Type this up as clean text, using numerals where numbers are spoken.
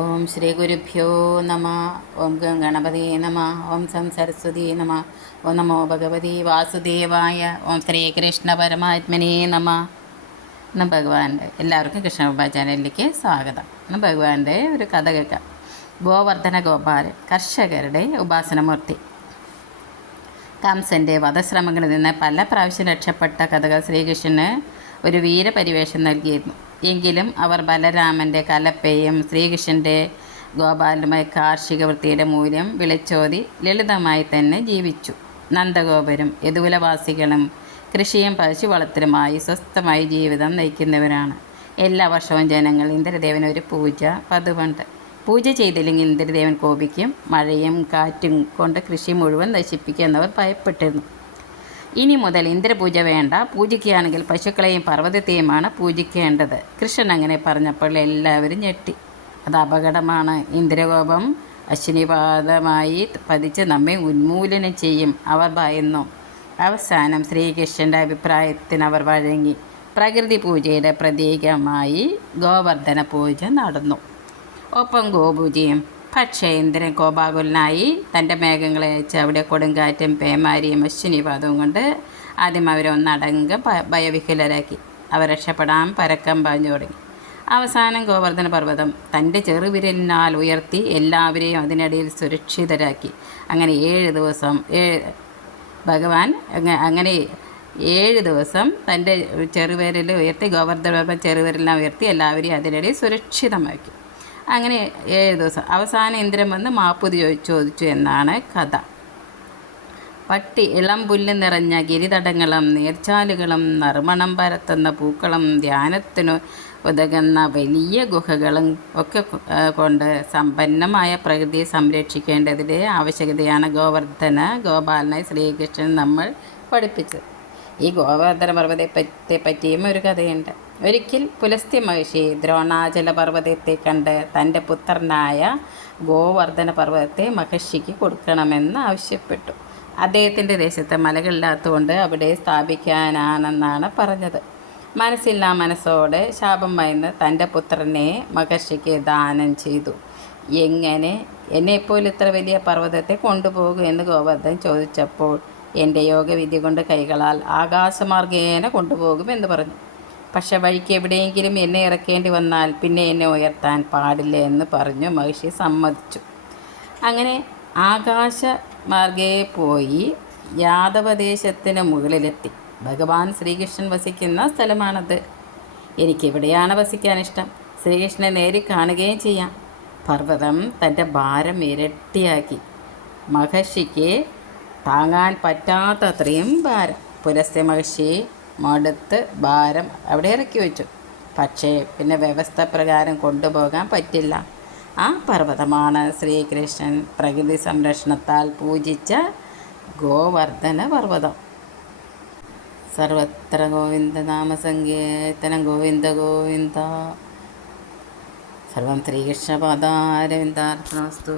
ഓം ശ്രീ ഗുരുഭ്യോ നമ. ഓം ഗണപതി നമ. ഓം സം സരസ്വതി നമ. ഓം നമോ ഭഗവതി വാസുദേവായ. ഓം ശ്രീകൃഷ്ണ പരമാത്മനേ നമ. ഇന്ന് ഭഗവാന്റെ എല്ലാവർക്കും കൃഷ്ണ ചാനലിലേക്ക് സ്വാഗതം. ഇന്ന് ഭഗവാന്റെ ഒരു കഥ കേൾക്കാം. ഗോവർദ്ധന ഗോപാലൻ, കർഷകരുടെ ഉപാസനമൂർത്തി. കംസൻ്റെ വധശ്രമങ്ങളിൽ നിന്ന് പല പ്രാവശ്യം രക്ഷപ്പെട്ട കഥകൾ ശ്രീകൃഷ്ണന് ഒരു വീരപരിവേഷം നൽകിയിരുന്നു. എങ്കിലും അവർ ബലരാമൻ്റെ കലപ്പയും ശ്രീകൃഷ്ണൻ്റെ ഗോപാലനുമായി കാർഷിക വൃത്തിയുടെ മൂല്യം വിളിച്ചോതി ലളിതമായി തന്നെ ജീവിച്ചു. നന്ദഗോപരും യദുകുലവാസികളും കൃഷിയും പശു വളർത്തലുമായി സ്വസ്ഥമായി ജീവിതം നയിക്കുന്നവരാണ്. എല്ലാ വർഷവും ജനങ്ങൾ ഇന്ദ്രദേവന് ഒരു പൂജ പതിവുണ്ട്. പൂജ ചെയ്തില്ലെങ്കിൽ ഇന്ദ്രദേവൻ കോപിക്കും. മഴയും കാറ്റും കൊണ്ട് കൃഷി മുഴുവൻ നശിപ്പിക്കുന്നവർ ഭയപ്പെട്ടിരുന്നു. ഇനി മുതൽ ഇന്ദ്രപൂജ വേണ്ട, പൂജിക്കുകയാണെങ്കിൽ പശുക്കളെയും പർവ്വതത്തെയുമാണ് പൂജിക്കേണ്ടത്. കൃഷ്ണൻ അങ്ങനെ പറഞ്ഞപ്പോൾ എല്ലാവരും ഞെട്ടി. അത് അപകടമാണ്. ഇന്ദ്രകോപം അശ്വിനിപാതമായി പതിച്ച് നമ്മെ ഉന്മൂലനം ചെയ്യും. അവർ ഭയന്നു. അവസാനം ശ്രീകൃഷ്ണൻ്റെ അഭിപ്രായത്തിന് അവർ വഴങ്ങി. പ്രകൃതി പൂജയുടെ പ്രതീകമായി ഗോവർദ്ധന പൂജ നടന്നു. ഒപ്പം ഗോപൂജയും. പക്ഷേ ഇന്ദ്രൻ കോപാകുലനായി തൻ്റെ മേഘങ്ങളെ അയച്ച് അവിടെ കൊടുങ്കാറ്റും പേമാരിയും അശ്വിനിപാതവും കൊണ്ട് ആദ്യം അവരെ ഒന്നടങ്കം ഭയവിഹുലരാക്കി. അവർ രക്ഷപ്പെടാൻ പരക്കം പാഞ്ഞു തുടങ്ങി. അവസാനം ഗോവർദ്ധന പർവ്വതം തൻ്റെ ചെറുവിരലിനാൽ ഉയർത്തി എല്ലാവരെയും അതിനിടയിൽ സുരക്ഷിതരാക്കി. അങ്ങനെ 7 ദിവസം ഭഗവാൻ അങ്ങനെ 7 ദിവസം തൻ്റെ ചെറുവിരൽ ഉയർത്തി, ഗോവർദ്ധന ചെറുവിരലിനെ ഉയർത്തി എല്ലാവരെയും അതിനിടയിൽ സുരക്ഷിതമാക്കി. അങ്ങനെ 7 ദിവസം. അവസാനം ഇന്ദ്രൻ വന്ന് മാപ്പ് ചോദിച്ചു എന്നാണ് കഥ. പട്ടി ഇളം പുല്ല് നിറഞ്ഞ ഗിരിതടങ്ങളും നീർച്ചാലുകളും നറുമണം പരത്തുന്ന പൂക്കളും ധ്യാനത്തിനു ഉതകുന്ന വലിയ ഗുഹകളും ഒക്കെ കൊണ്ട് സമ്പന്നമായ പ്രകൃതിയെ സംരക്ഷിക്കേണ്ടതിൻ്റെ ആവശ്യകതയാണ് ഗോപാലനായി ശ്രീകൃഷ്ണൻ നമ്മൾ പഠിപ്പിച്ചത്. ഈ ഗോവർദ്ധന പർവ്വതത്തെ പറ്റിയും ഒരു കഥയുണ്ട്. ഒരിക്കൽ പുലസ്ത്യ മഹർഷി ദ്രോണാചല പർവ്വതത്തെ കണ്ട് തൻ്റെ പുത്രനായ ഗോവർദ്ധന പർവ്വതത്തെ മഹർഷിക്ക് കൊടുക്കണമെന്ന് ആവശ്യപ്പെട്ടു. അദ്ദേഹത്തിൻ്റെ ദേശത്ത് മലകളില്ലാത്തതുകൊണ്ട് അവിടെ സ്ഥാപിക്കാനാണെന്നാണ് പറഞ്ഞത്. മനസ്സില്ലാ മനസ്സോടെ ശാപം ഭയന്ന് തൻ്റെ പുത്രനെ മഹർഷിക്ക് ദാനം ചെയ്തു. എങ്ങനെ എന്നെപ്പോലെ ഇത്ര വലിയ പർവ്വതത്തെ കൊണ്ടുപോകും എന്ന് ഗോവർദ്ധൻ ചോദിച്ചപ്പോൾ, എൻ്റെ യോഗവിദ്യ കൊണ്ട് കൈകളാൽ ആകാശമാർഗേന കൊണ്ടുപോകുമെന്ന് പറഞ്ഞു. പക്ഷെ വഴിക്ക് എവിടെയെങ്കിലും എന്നെ ഇറക്കേണ്ടി വന്നാൽ പിന്നെ എന്നെ ഉയർത്താൻ പാടില്ല എന്ന് പറഞ്ഞു മഹർഷി സമ്മതിച്ചു. അങ്ങനെ ആകാശമാർഗേ പോയി യാദവദേശത്തിന് മുകളിലെത്തി. ഭഗവാൻ ശ്രീകൃഷ്ണൻ വസിക്കുന്ന സ്ഥലമാണത്. എനിക്കിവിടെയാണ് വസിക്കാനിഷ്ടം. ശ്രീകൃഷ്ണനെ നേരിൽ കാണുകയും ചെയ്യാം. പർവ്വതം തൻ്റെ ഭാരം ഇരട്ടിയാക്കി. മഹർഷിക്ക് താങ്ങാൻ പറ്റാത്തത്രയും ഭാരം. പുലസ്ത്യ മഹർഷി മടുത്ത് ഭാരം അവിടെ ഇറക്കി വെച്ചു. പക്ഷേ പിന്നെ വ്യവസ്ഥ പ്രകാരം കൊണ്ടുപോകാൻ പറ്റില്ല. ആ പർവ്വതമാണ് ശ്രീകൃഷ്ണൻ പ്രകൃതി സംരക്ഷണത്താൽ പൂജിച്ച ഗോവർദ്ധന പർവ്വതം. സർവത്ര ഗോവിന്ദനാമസങ്കീർത്തനം. ഗോവിന്ദ ഗോവിന്ദ. സർവം ശ്രീകൃഷ്ണപാദാരവിന്ദാർപ്പണമസ്തു.